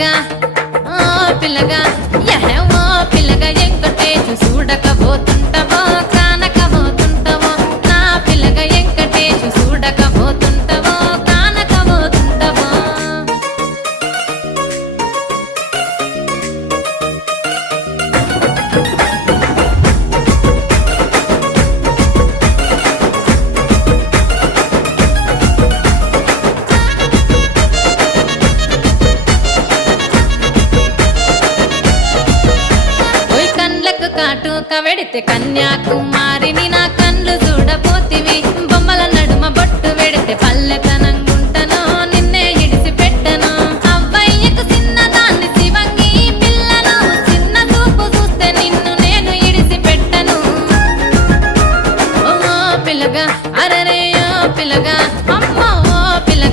పిల్లగా ఓ పిల్లగా యహో పిల్లగా ఎంకటేశు చూడకపోతుంటవో కానకపోతుంటవో నా పిల్లగా ఎంకటేశు చూడకపోతుంటవో కానకపోతుంటవో ఓయ్ కండ్లకు కాటుక వెడితే కన్యాకుమారి